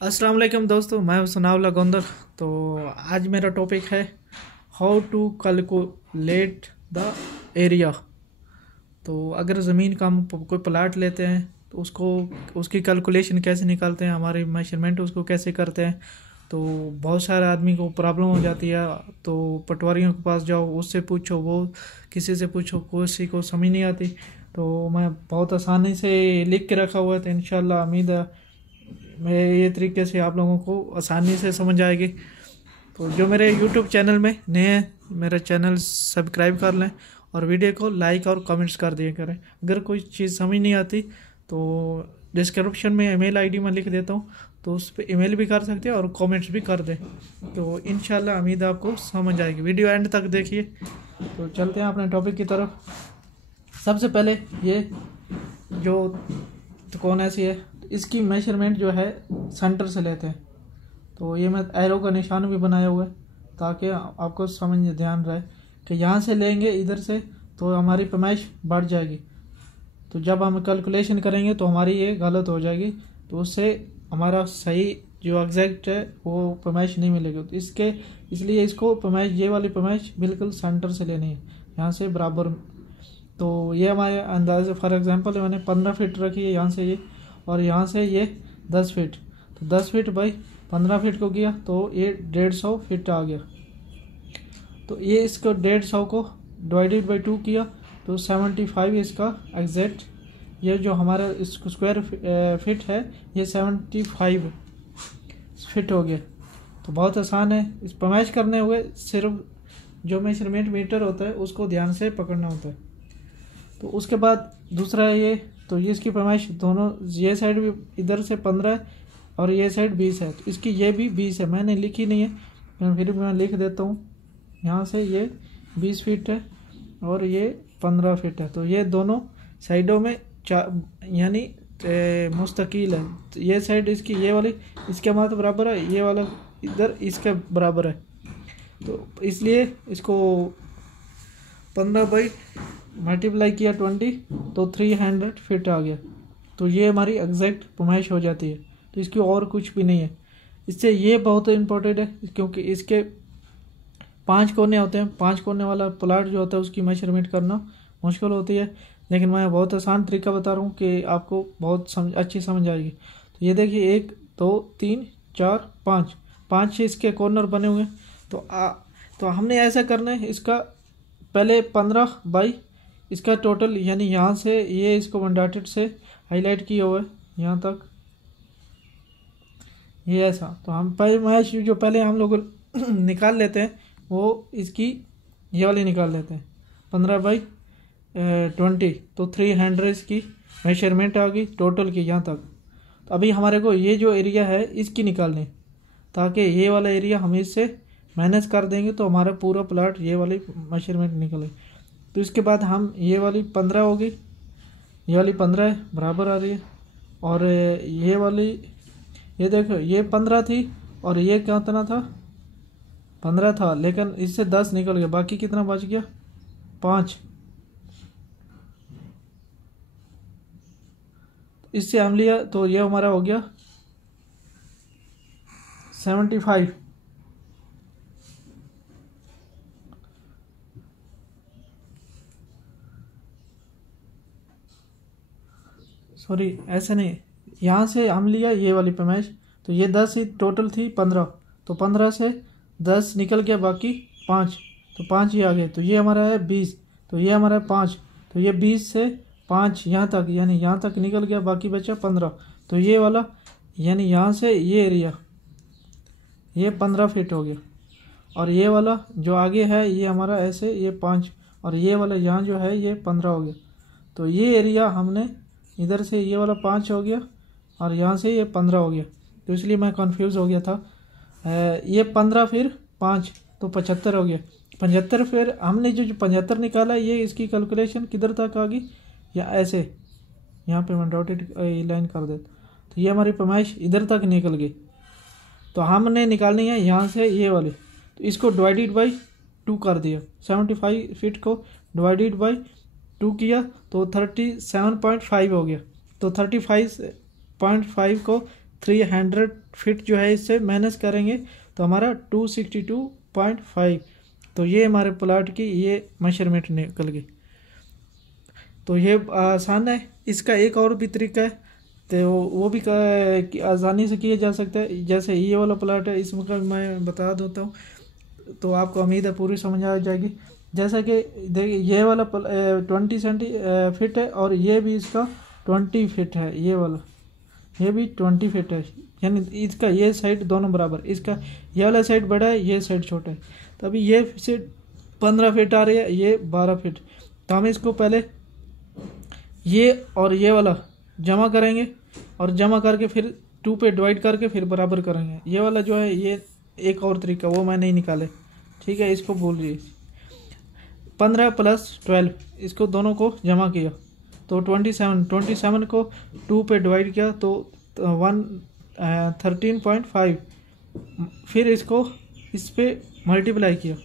अस्सलाम वालेकुम दोस्तों, मैं हूं सनाउल्लाह गोंदर। तो आज मेरा टॉपिक है how to calculate the area. तो अगर ज़मीन का हम कोई प्लाट लेते हैं तो उसको उसकी कैलकुलेशन कैसे निकालते हैं, हमारे मेजरमेंट उसको कैसे करते हैं। तो बहुत सारे आदमी को प्रॉब्लम हो जाती है, तो पटवारियों के पास जाओ, उससे पूछो, वो किसी से पूछो, किसी को समझ नहीं आती। तो मैं बहुत आसानी से लिख के रखा हुआ है, तो इंशाल्लाह उम्मीद है मैं ये तरीके से आप लोगों को आसानी से समझ आएगी। तो जो मेरे यूट्यूब चैनल में नए हैं, मेरा चैनल सब्सक्राइब कर लें और वीडियो को लाइक और कमेंट्स कर दिया करें। अगर कोई चीज़ समझ नहीं आती तो डिस्क्रिप्शन में ईमेल आईडी मैं लिख देता हूँ, तो उस पर ईमेल भी कर सकते हैं और कमेंट्स भी कर दें। तो इंशाल्लाह उम्मीद है आपको समझ आएगी। वीडियो एंड तक देखिए। तो चलते हैं अपने टॉपिक की तरफ। सबसे पहले ये जो त्रिकोण ऐसी है, इसकी मेजरमेंट जो है सेंटर से लेते हैं। तो ये मैं एरो का निशान भी बनाया हुआ है ताकि आपको समझ ध्यान रहे कि यहाँ से लेंगे इधर से तो हमारी पैमाइश बढ़ जाएगी। तो जब हम कैलकुलेशन करेंगे तो हमारी ये गलत हो जाएगी, तो उससे हमारा सही जो एग्जैक्ट है वो पैमाइश नहीं मिलेगी। तो इसलिए इसको पैमाइश, ये वाली पैमाइश बिल्कुल सेंटर से लेनी है, यहाँ से बराबर। तो ये हमारे अंदाजे, फॉर एग्जांपल मैंने 15 फीट रखी है यहाँ से ये, और यहाँ से ये 10 फीट। तो 10 फीट बाई 15 फीट को किया तो ये 150 फीट आ गया। तो ये इसको 150 को डिवाइडेड बाई 2 किया तो 75 इसका एग्जैक्ट, ये जो हमारा स्क्वायर फिट है ये 75 फिट हो गया। तो बहुत आसान है। इस पैमाइश करने हुए सिर्फ जो मेजरमेंट मीटर होता है उसको ध्यान से पकड़ना होता है। तो उसके बाद दूसरा है ये, तो ये इसकी पैमाइश दोनों, ये साइड भी इधर से 15 है और ये साइड 20 है, तो इसकी ये भी 20 है। मैंने लिखी नहीं है, फिर मैं लिख देता हूँ। यहाँ से ये 20 फीट है और ये 15 फीट है। तो ये दोनों साइडों में यानी मुस्तकिल है। तो ये साइड इसकी, ये वाली इसके मात्र बराबर है, ये वाला इधर इसके बराबर है। तो इसलिए इसको 15 बाई मल्टीप्लाई किया 20 तो 300 फिट आ गया। तो ये हमारी एग्जैक्ट पैमाइश हो जाती है। तो इसकी और कुछ भी नहीं है। इससे ये बहुत इम्पोर्टेंट है क्योंकि इसके 5 कोने होते हैं। 5 कोने वाला प्लाट जो होता है उसकी मेजरमेंट करना मुश्किल होती है, लेकिन मैं बहुत आसान तरीका बता रहा हूँ कि आपको बहुत अच्छी समझ आएगी। तो ये देखिए 1 2 3 4 5 इसके कॉर्नर बने हुए हैं। तो हमने ऐसा करना है, इसका पहले 15 बाई इसका टोटल, यानी यहाँ से ये इसको 1 डॉटेड से हाईलाइट किया हुआ है यहाँ तक, ये ऐसा। तो हम पहले हम लोग निकाल लेते हैं, वो इसकी ये वाली निकाल लेते हैं 15 बाई 20। तो 300 इसकी मेजरमेंट आ गई टोटल की यहाँ तक। तो अभी हमारे को ये जो एरिया है इसकी निकालनी है, ताकि ये वाला एरिया हम इससे मैनेज कर देंगे तो हमारा पूरा प्लाट ये वाली मेजरमेंट निकले। तो इसके बाद हम ये वाली 15 होगी, ये वाली 15 है, बराबर आ रही है। और ये वाली, ये देखो ये 15 थी और ये कितना था, 15 था, लेकिन इससे 10 निकल गया, बाकी कितना बच गया, 5। इससे हम लिया तो ये हमारा हो गया 75। सॉरी ऐसे नहीं, यहाँ से हम लिया ये वाली पैमाइश। तो ये 10 ही टोटल थी, 15। तो 15 से 10 निकल गया, बाकी 5। तो 5 ही आ गए। तो ये हमारा है 20, तो ये हमारा है 5। तो ये 20 से 5 यहाँ तक, यानी यहाँ तक निकल गया, बाकी बचा 15। तो ये वाला, यानी यहाँ से ये एरिया ये 15 फीट हो गया। और ये वाला जो आगे है ये हमारा ऐसे, ये 5, और ये वाला यहाँ जो है ये 15 हो गया। तो ये एरिया हमने इधर से, ये वाला 5 हो गया और यहाँ से ये 15 हो गया। तो इसलिए मैं कंफ्यूज हो गया था। ये 15 फिर 5 तो 75 हो गया। 75 फिर हमने जो 75 निकाला, ये इसकी कैलकुलेशन किधर तक आ गई, या ऐसे यहाँ पे मैं डॉटेड लाइन कर देता। तो ये हमारी पैमाइश इधर तक निकल गई। तो हमने निकालनी है यहाँ से ये वाली। तो इसको डिवाइडेड बाई 2 कर दिया, 75 फीट को डिवाइडेड बाई 2 किया तो 37.5 हो गया। तो 35.5 को 300 फीट जो है इससे माइनस करेंगे तो हमारा 262.5। तो ये हमारे प्लाट की ये मेजरमेंट निकल गई। तो ये आसान है। इसका एक और भी तरीका है, तो वो भी आसानी से किया जा सकता है। जैसे ये वाला प्लाट है, इसमें मैं बता देता हूँ तो आपको उम्मीद है पूरी समझ आ जाएगी। जैसा कि देखिए ये वाला 20 फीट है और ये भी इसका 20 फीट है, ये वाला ये भी 20 फीट है, यानी इसका ये साइड दोनों बराबर, इसका ये वाला साइड बड़ा है, ये साइड छोटा है। तो अभी ये से 15 फीट आ रही है, ये 12 फीट। तो हम इसको पहले ये और ये वाला जमा करेंगे और जमा करके फिर 2 पे डिवाइड करके फिर बराबर करेंगे। ये वाला जो है ये एक और तरीका वो मैं नहीं निकाले, ठीक है, इसको बोल रही 15 + 12 इसको दोनों को जमा किया तो 27 को 2 पे डिवाइड किया तो 13.5, फिर इसको इस पे मल्टीप्लाई किया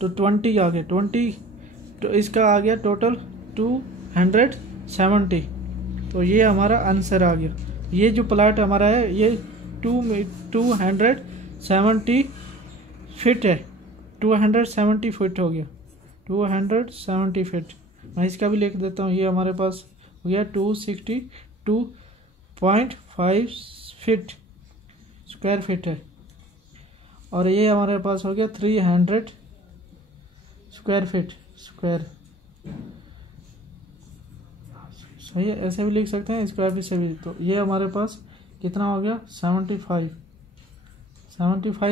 तो 20 आ गया, 20 तो इसका आ गया टोटल 270। तो ये हमारा आंसर आ गया। ये जो प्लाट हमारा है ये 270 फीट है, 270 फीट हो गया, 270 फीट। मैं इसका भी लिख देता हूँ, ये हमारे पास हो गया 262.5 फीट स्क्वायर फीट है। और ये हमारे पास हो गया 300 स्क्वायर फीट स्क्वायर, सही है, ऐसे भी लिख सकते हैं स्क्वायर फीट से भी। तो ये हमारे पास कितना हो गया 75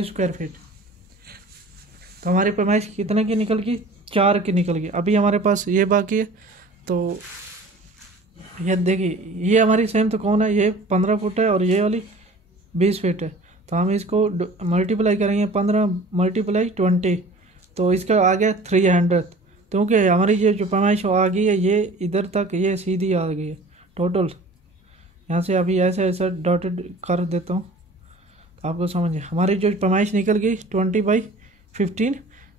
स्क्वायर फीट। तो हमारी पैमाइश कितने की निकल गई, 4 की निकल गई। अभी हमारे पास ये बाकी है। तो ये देखिए ये हमारी सेम तो कौन है, ये 15 फुट है और ये वाली 20 फीट है। तो हम इसको मल्टीप्लाई करेंगे, 15 × 20 तो इसका आ गया 300। क्योंकि हमारी ये जो पैमाइश आ गई है ये इधर तक ये सीधी आ गई है टोटल। यहाँ से अभी ऐसा डॉटेड कर देता हूँ तो आपको समझे। हमारी जो पैमाइश निकल गई 20/15,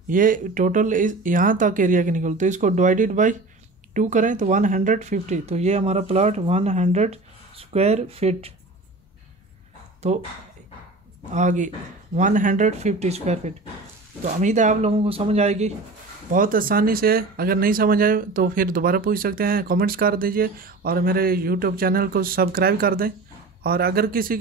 ये टोटल इस यहाँ तक एरिया की निकल। तो इसको डिवाइडेड बाई 2 करें तो 150। तो ये हमारा प्लॉट 100 स्क्वायर फीट तो आ गई 150 स्क्वायर फीट। तो उम्मीद है आप लोगों को समझ आएगी, बहुत आसानी से है। अगर नहीं समझ आए तो फिर दोबारा पूछ सकते हैं, कमेंट्स कर दीजिए और मेरे यूट्यूब चैनल को सब्सक्राइब कर दें। और अगर किसी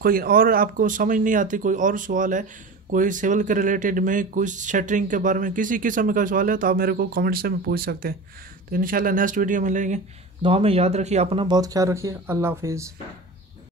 कोई और आपको समझ नहीं आती, कोई और सवाल है, कोई सिविल के रिलेटेड में, कोई शटरिंग के बारे में, किसी किस्म का सवाल है तो आप मेरे को कमेंट्स में पूछ सकते हैं। तो इंशाल्लाह नेक्स्ट वीडियो में मिलेंगे। दुआ में याद रखिए, अपना बहुत ख्याल रखिए। अल्लाह हाफिज़।